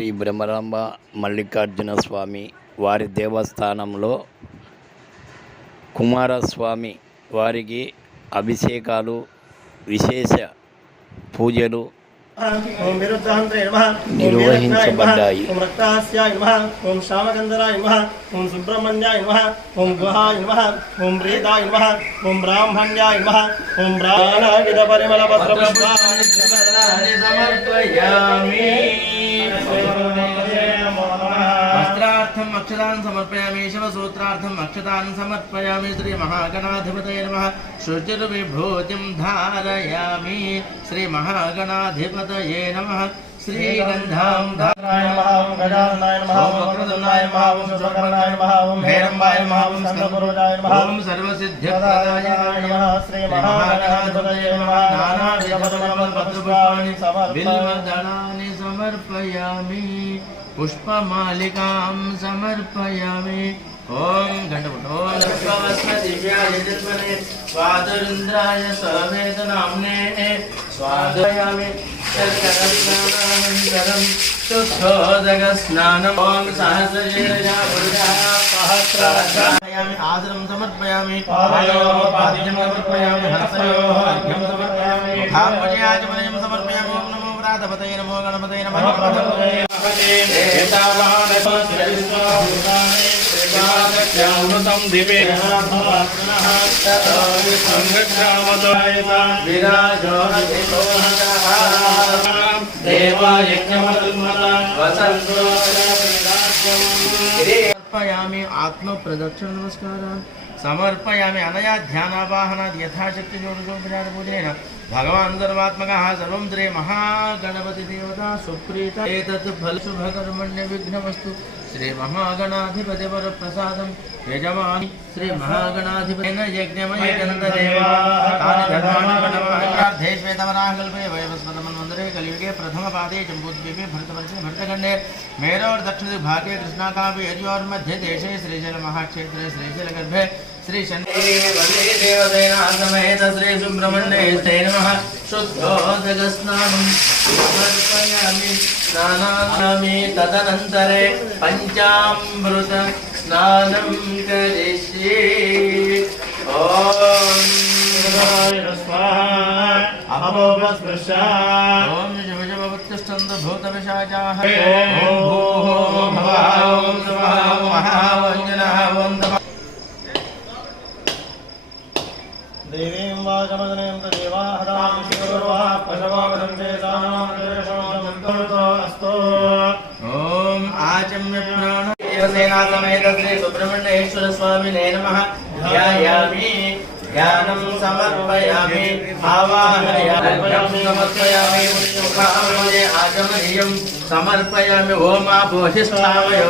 శ్రీ బ్రహ్మరాంబ మల్లికార్జున స్వామి వారి దేవస్థానంలో కుమారస్వామి వారికి అభిషేకాలు విశేష పూజలు ఓం విరుద్ధాంత్రే నమః. నిర్వహించబడ్డాయి. ఓం రక్తాస్యాయ నమః. ఓం శ్యామకందరాయ నమః. ఓం సుబ్రహ్మణ్యాయ నమః. ఓం గుహాయ నమః. ఓం ప్రీతాయ నమః. ఓం బ్రాహ్మణ్యాయ నమః. ఓం బ్రాహ్మణావిధ పరిమళ పత్ర సమర్పయామి. सूत्रार्थम अक्षतान् समर्पयामि शिवसूत्रार्थम् अक्षतान् समर्पयामि श्रीमहागणाधिपतये नमः। शुचिर्विभूतिं धारयामि श्रीमहागणाधिपतये नमः। धाराय गजाननाय सर्वसिद्धिप्रदाय नमः श्री महागणाधिपतये नमः नानाविधपद्मपत्रपुष्पाणि समर्पयामि पुष्पमालिकां समर्पयामि। ॐ घटपटों दिव्याय तन्मने स्वादरुन्द्राय सहवेदनाम्ने स्वादयामि शरं शुद्धोदकस्नानम् ॐ सहस्रयामि आसनं समर्पयामि समर्पयामि हस्तयोः समर्पयामि समर्पयामि। స్నానం ఓం సహస్రజీరజా సహస్రాధ్యాయామి ఆదరం సమర్పయామి పాదయోః పాద్యం समर्पयामि अनया ध्यानावाहनाद् यथाशक्तिषोडशोपचारपूजेन भगवान् सर्वात्मकः सर्वं द्रे महागणपतिदेवता सुप्रीत। एतत् फलशुभकर्मण्यविघ्नमस्तु श्रीमहागणाधिपतिवरप्रसादं यजमानि श्रीमहागणाधिपतेन यज्ञमयेन्ददेवाधे श्वेतवराकल्पे कलियुगे प्रथमपादे जम्बूद्वीपे भरतवर्षे भरतखण्डे मेरोर्दक्षिणभागे कृष्णाकाव्ये हरियोर्मध्ये देशे श्रीशैलमहाक्षेत्रे श्रीशैलगर्भे श्री देवसेनासमेत श्री सुब्रह्मण्ये नमः। शुद्धोदकस्नानं समर्पयामि। स्नानामि तदनन्तरे पञ्चामृत स्नानं करिष्ये। ॐ ॐ भूतविशाचाः ॐ भूः भवः ॐ प्राण देवसेना समेत श्री सुब्रह्मण्येश्वर स्वामिने नमः ध्यायामि ध्यानं समर्पयामि आवाहयामि समर्पयामि मुखामये आचमनीयं समर्पयामि ॐ आपोषिष्ठावयो